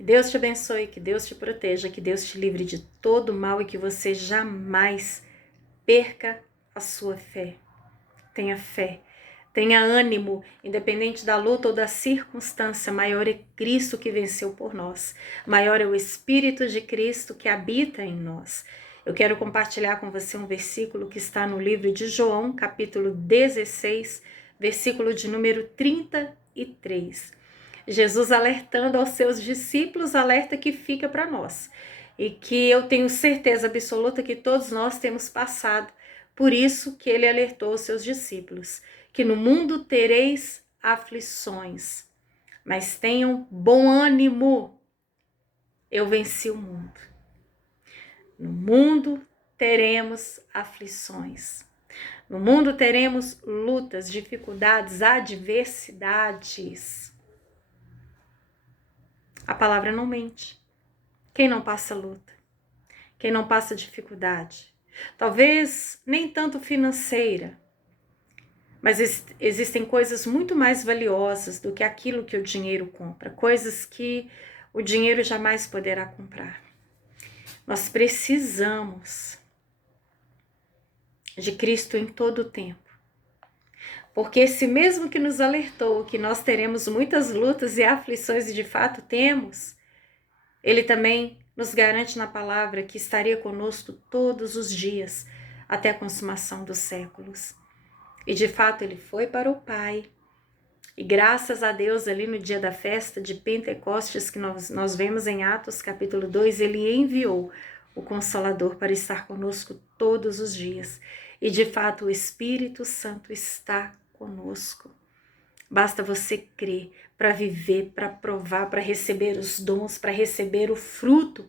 Que Deus te abençoe, que Deus te proteja, que Deus te livre de todo mal e que você jamais perca a sua fé. Tenha fé, tenha ânimo, independente da luta ou da circunstância, maior é Cristo que venceu por nós. Maior é o Espírito de Cristo que habita em nós. Eu quero compartilhar com você um versículo que está no livro de João, capítulo 16, versículo de número 33. Jesus alertando aos seus discípulos, alerta que fica para nós. E que eu tenho certeza absoluta que todos nós temos passado. Por isso que ele alertou os seus discípulos, que no mundo tereis aflições, mas tenham bom ânimo, eu venci o mundo. No mundo teremos aflições. No mundo teremos lutas, dificuldades, adversidades. A palavra não mente. Quem não passa luta? Quem não passa dificuldade? Talvez nem tanto financeira, mas existem coisas muito mais valiosas do que aquilo que o dinheiro compra, coisas que o dinheiro jamais poderá comprar. Nós precisamos de Cristo em todo o tempo. Porque esse mesmo que nos alertou que nós teremos muitas lutas e aflições, e de fato temos, ele também nos garante na palavra que estaria conosco todos os dias, até a consumação dos séculos. E de fato ele foi para o Pai. E graças a Deus, ali no dia da festa de Pentecostes, que nós vemos em Atos capítulo 2, ele enviou o Consolador para estar conosco todos os dias. E de fato o Espírito Santo está conosco. Basta você crer para viver, para provar, para receber os dons, para receber o fruto,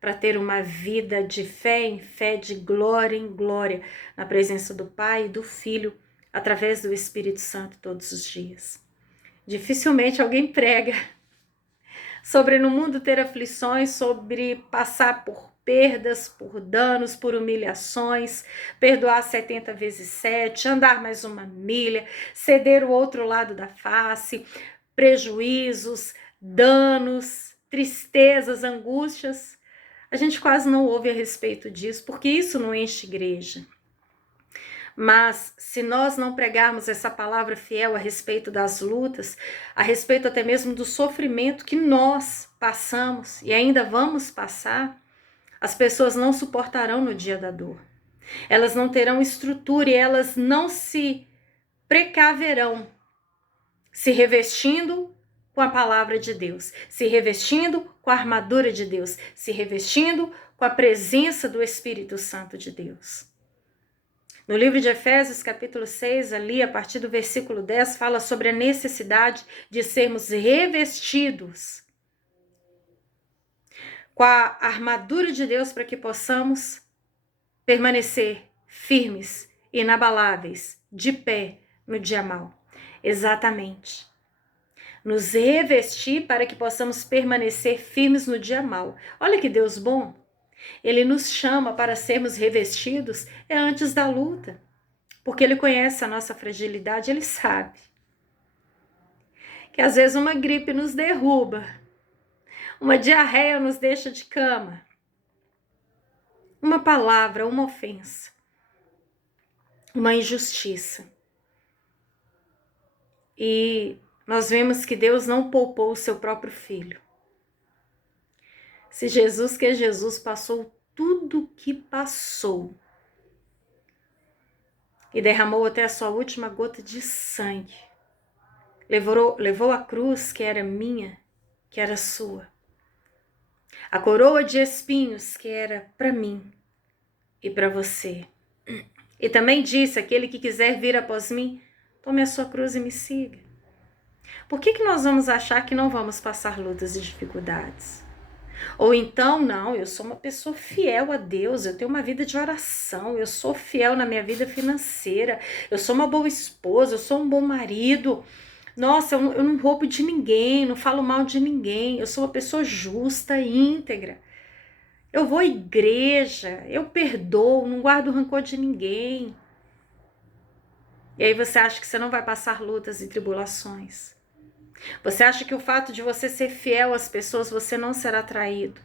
para ter uma vida de fé em fé, de glória em glória, na presença do Pai e do Filho, através do Espírito Santo todos os dias. Dificilmente alguém prega sobre no mundo ter aflições, sobre passar por perdas, por danos, por humilhações, perdoar 70 vezes 7, andar mais uma milha, ceder o outro lado da face, prejuízos, danos, tristezas, angústias. A gente quase não ouve a respeito disso, porque isso não enche igreja. Mas se nós não pregarmos essa palavra fiel a respeito das lutas, a respeito até mesmo do sofrimento que nós passamos e ainda vamos passar, as pessoas não suportarão no dia da dor. Elas não terão estrutura e elas não se precaverão, se revestindo com a palavra de Deus, se revestindo com a armadura de Deus, se revestindo com a presença do Espírito Santo de Deus. No livro de Efésios, capítulo 6, ali, a partir do versículo 10, fala sobre a necessidade de sermos revestidos com a armadura de Deus para que possamos permanecer firmes, inabaláveis, de pé no dia mau. Exatamente. Nos revestir para que possamos permanecer firmes no dia mau. Olha que Deus bom. Ele nos chama para sermos revestidos antes da luta, porque ele conhece a nossa fragilidade, ele sabe que às vezes uma gripe nos derruba, uma diarreia nos deixa de cama, uma palavra, uma ofensa, uma injustiça. E nós vemos que Deus não poupou o seu próprio filho. Se Jesus, que é Jesus, passou tudo o que passou e derramou até a sua última gota de sangue, levou a cruz que era minha, que era sua, a coroa de espinhos que era para mim e para você. E também disse: aquele que quiser vir após mim, tome a sua cruz e me siga. Por que nós vamos achar que não vamos passar lutas e dificuldades? Ou então, não, eu sou uma pessoa fiel a Deus, eu tenho uma vida de oração, eu sou fiel na minha vida financeira, eu sou uma boa esposa, eu sou um bom marido. Nossa, eu não roubo de ninguém, não falo mal de ninguém, eu sou uma pessoa justa e íntegra. Eu vou à igreja, eu perdoo, não guardo rancor de ninguém. E aí você acha que você não vai passar lutas e tribulações. Você acha que o fato de você ser fiel às pessoas, você não será traído?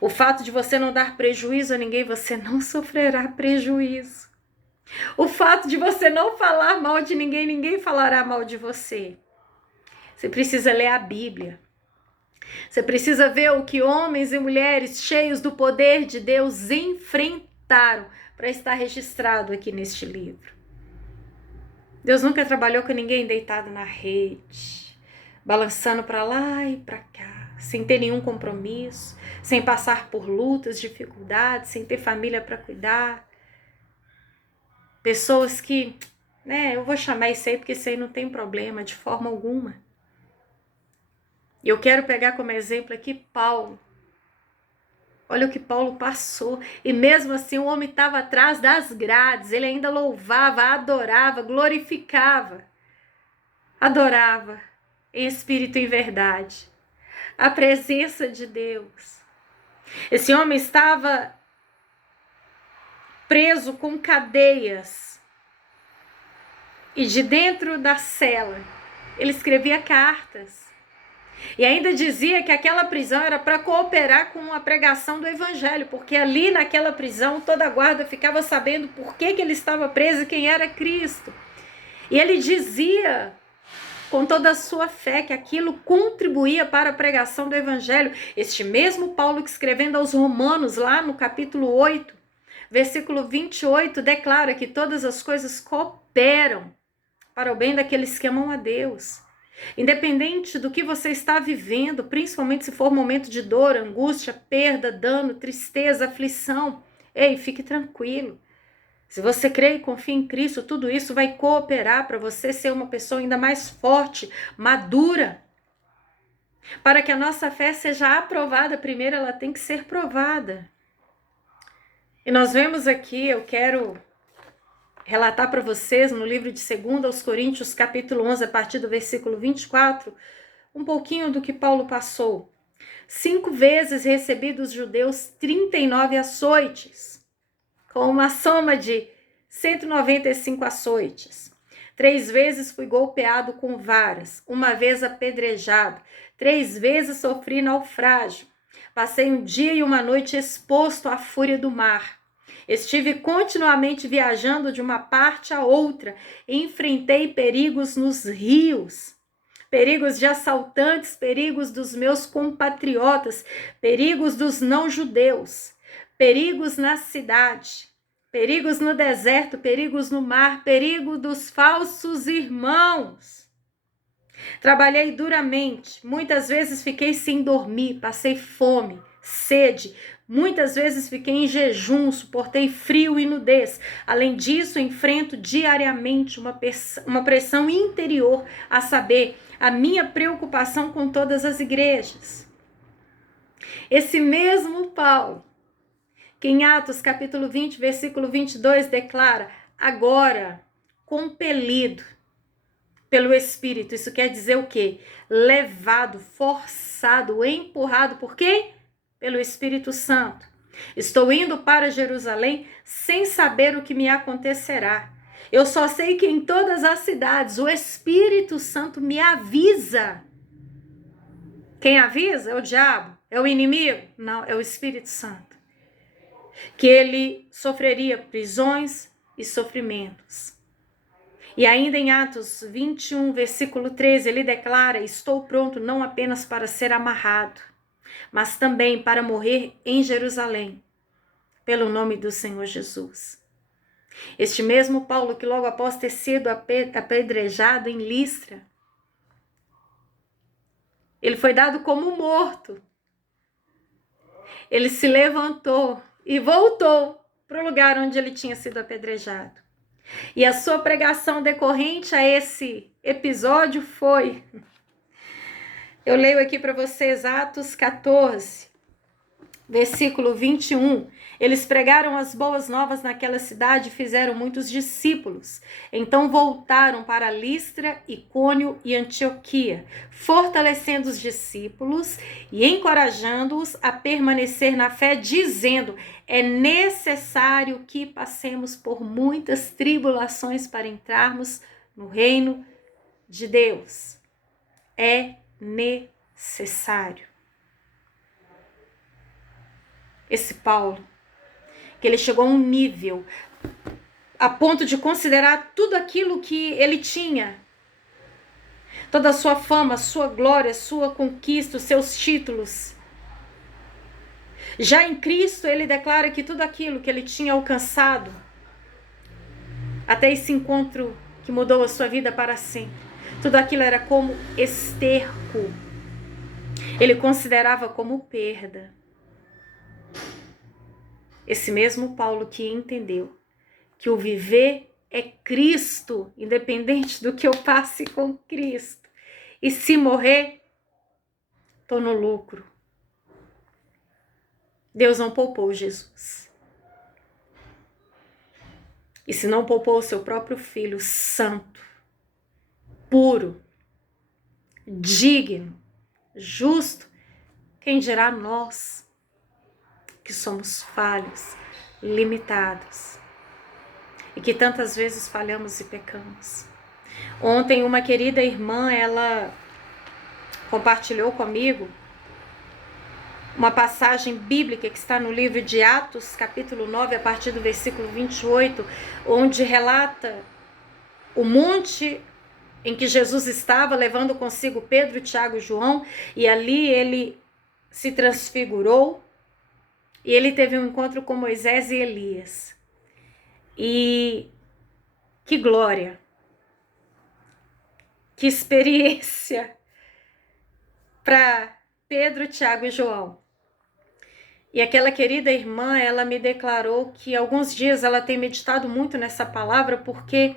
O fato de você não dar prejuízo a ninguém, você não sofrerá prejuízo. O fato de você não falar mal de ninguém, ninguém falará mal de você. Você precisa ler a Bíblia. Você precisa ver o que homens e mulheres cheios do poder de Deus enfrentaram para estar registrado aqui neste livro. Deus nunca trabalhou com ninguém deitado na rede, balançando para lá e para cá, sem ter nenhum compromisso, sem passar por lutas, dificuldades, sem ter família para cuidar. Pessoas que, eu vou chamar isso aí porque isso aí não tem problema de forma alguma. E eu quero pegar como exemplo aqui Paulo. Olha o que Paulo passou. E mesmo assim o homem estava atrás das grades. Ele ainda louvava, adorava, glorificava. Adorava em espírito e em verdade. A presença de Deus. Esse homem estava preso com cadeias. E de dentro da cela, ele escrevia cartas. E ainda dizia que aquela prisão era para cooperar com a pregação do evangelho, porque ali naquela prisão toda a guarda ficava sabendo por que ele estava preso e quem era Cristo. E ele dizia com toda a sua fé que aquilo contribuía para a pregação do evangelho. Este mesmo Paulo que escrevendo aos Romanos, lá no capítulo 8, versículo 28, declara que todas as coisas cooperam para o bem daqueles que amam a Deus. Independente do que você está vivendo, principalmente se for momento de dor, angústia, perda, dano, tristeza, aflição, ei, fique tranquilo. Se você crê e confia em Cristo, tudo isso vai cooperar para você ser uma pessoa ainda mais forte, madura. Para que a nossa fé seja aprovada, primeiro ela tem que ser provada. E nós vemos aqui, eu quero relatar para vocês no livro de 2 aos Coríntios, capítulo 11, a partir do versículo 24, um pouquinho do que Paulo passou. 5 vezes recebi dos judeus 39 açoites, com uma soma de 195 açoites. 3 vezes fui golpeado com varas, 1 vez apedrejado, 3 vezes sofri naufrágio. Passei um dia e uma noite exposto à fúria do mar. Estive continuamente viajando de uma parte a outra, enfrentei perigos nos rios, perigos de assaltantes, perigos dos meus compatriotas, perigos dos não-judeus, perigos na cidade, perigos no deserto, perigos no mar, perigo dos falsos irmãos. Trabalhei duramente, muitas vezes fiquei sem dormir, passei fome, sede, muitas vezes fiquei em jejum, suportei frio e nudez. Além disso, enfrento diariamente uma pressão interior, a saber, a minha preocupação com todas as igrejas. Esse mesmo Paulo, que em Atos capítulo 20, versículo 22, declara, agora, compelido pelo Espírito, isso quer dizer o quê? Levado, forçado, empurrado, por quem? Pelo Espírito Santo. Estou indo para Jerusalém sem saber o que me acontecerá. Eu só sei que em todas as cidades o Espírito Santo me avisa. Quem avisa? É o diabo? É o inimigo? Não, é o Espírito Santo. Que ele sofreria prisões e sofrimentos. E ainda em Atos 21, versículo 13, ele declara, estou pronto não apenas para ser amarrado, mas também para morrer em Jerusalém, pelo nome do Senhor Jesus. Este mesmo Paulo que logo após ter sido apedrejado em Listra, ele foi dado como morto. Ele se levantou e voltou para o lugar onde ele tinha sido apedrejado. E a sua pregação decorrente a esse episódio foi... Eu leio aqui para vocês Atos 14, versículo 21. Eles pregaram as boas novas naquela cidade e fizeram muitos discípulos. Então voltaram para Listra, Icônio e Antioquia, fortalecendo os discípulos e encorajando-os a permanecer na fé, dizendo, é necessário que passemos por muitas tribulações para entrarmos no reino de Deus. é necessário. Esse Paulo, que ele chegou a um nível a ponto de considerar tudo aquilo que ele tinha, toda a sua fama, sua glória, sua conquista, os seus títulos. Já em Cristo, ele declara que tudo aquilo que ele tinha alcançado, até esse encontro que mudou a sua vida para sempre, tudo aquilo era como esterco. Ele considerava como perda. Esse mesmo Paulo que entendeu que o viver é Cristo, independente do que eu passe com Cristo. E se morrer, estou no lucro. Deus não poupou Jesus. E se não poupou o seu próprio Filho santo, puro, digno, justo, quem dirá nós, que somos falhos, limitados, e que tantas vezes falhamos e pecamos. Ontem uma querida irmã, ela compartilhou comigo uma passagem bíblica que está no livro de Atos, capítulo 9, a partir do versículo 28, onde relata o monte em que Jesus estava, levando consigo Pedro, Tiago e João, e ali ele se transfigurou, e ele teve um encontro com Moisés e Elias. E que glória, que experiência para Pedro, Tiago e João. E aquela querida irmã, ela me declarou que alguns dias ela tem meditado muito nessa palavra, porque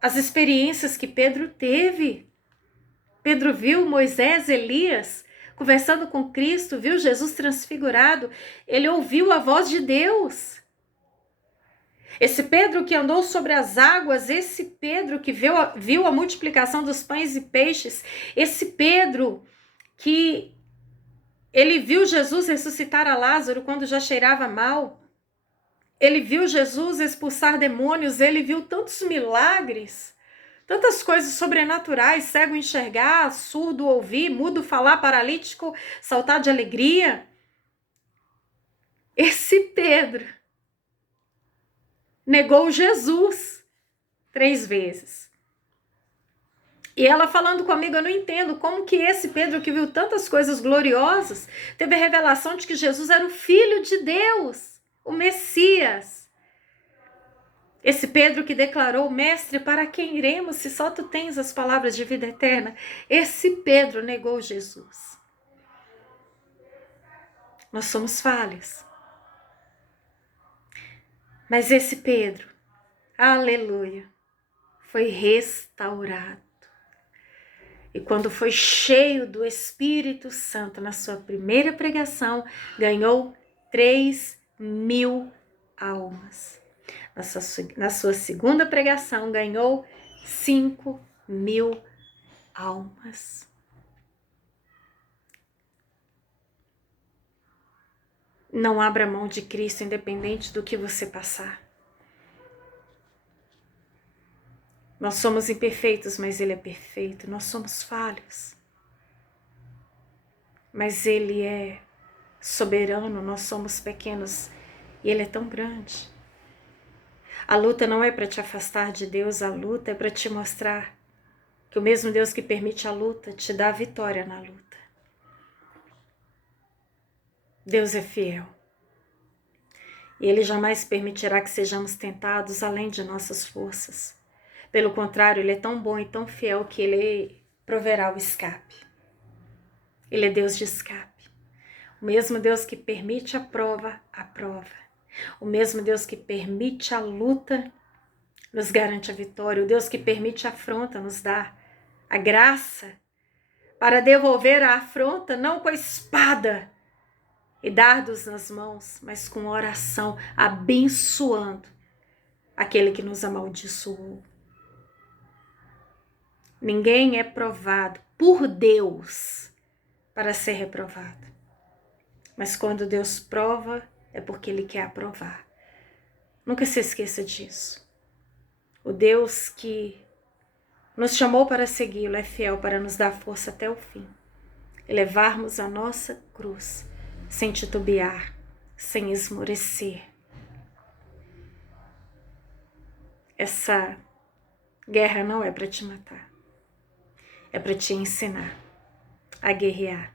as experiências que Pedro teve, Pedro viu Moisés, Elias, conversando com Cristo, viu Jesus transfigurado, ele ouviu a voz de Deus. Esse Pedro que andou sobre as águas, esse Pedro que viu a multiplicação dos pães e peixes, esse Pedro que ele viu Jesus ressuscitar a Lázaro quando já cheirava mal. Ele viu Jesus expulsar demônios, ele viu tantos milagres, tantas coisas sobrenaturais, cego enxergar, surdo ouvir, mudo falar, paralítico saltar de alegria. Esse Pedro negou Jesus 3 vezes. E ela falando comigo, eu não entendo como que esse Pedro que viu tantas coisas gloriosas teve a revelação de que Jesus era o Filho de Deus, o Messias. Esse Pedro que declarou, mestre, para quem iremos se só tu tens as palavras de vida eterna? Esse Pedro negou Jesus. Nós somos falhos. Mas esse Pedro, aleluia, foi restaurado. E quando foi cheio do Espírito Santo na sua primeira pregação, ganhou 3.000 almas. Na sua segunda pregação, ganhou 5.000 almas. Não abra mão de Cristo, independente do que você passar. Nós somos imperfeitos, mas Ele é perfeito. Nós somos falhos, mas Ele é soberano. Nós somos pequenos e Ele é tão grande. A luta não é para te afastar de Deus, a luta é para te mostrar que o mesmo Deus que permite a luta te dá a vitória na luta. Deus é fiel. E Ele jamais permitirá que sejamos tentados além de nossas forças. Pelo contrário, Ele é tão bom e tão fiel que Ele proverá o escape. Ele é Deus de escape. O mesmo Deus que permite a prova, aprova. O mesmo Deus que permite a luta, nos garante a vitória. O Deus que permite a afronta, nos dá a graça para devolver a afronta, não com a espada e dardos nas mãos, mas com oração, abençoando aquele que nos amaldiçoou. Ninguém é provado por Deus para ser reprovado. Mas quando Deus prova, é porque Ele quer aprovar. Nunca se esqueça disso. O Deus que nos chamou para segui-lo, é fiel para nos dar força até o fim e levarmos a nossa cruz sem titubear, sem esmorecer. Essa guerra não é para te matar, é para te ensinar a guerrear.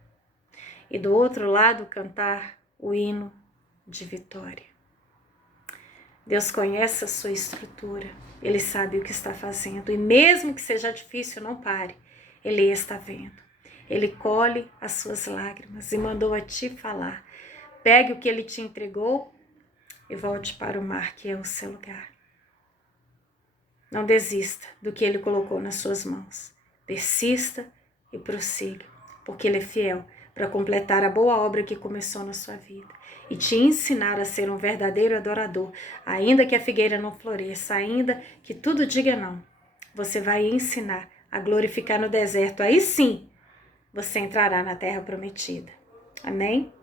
E do outro lado, cantar o hino de vitória. Deus conhece a sua estrutura, Ele sabe o que está fazendo. E mesmo que seja difícil, não pare, Ele está vendo. Ele colhe as suas lágrimas e mandou a ti falar. Pegue o que Ele te entregou e volte para o mar, que é o seu lugar. Não desista do que Ele colocou nas suas mãos. Persista e prossiga, porque Ele é fiel para completar a boa obra que começou na sua vida e te ensinar a ser um verdadeiro adorador. Ainda que a figueira não floresça, ainda que tudo diga não, você vai ensinar a glorificar no deserto. Aí sim, você entrará na terra prometida. Amém?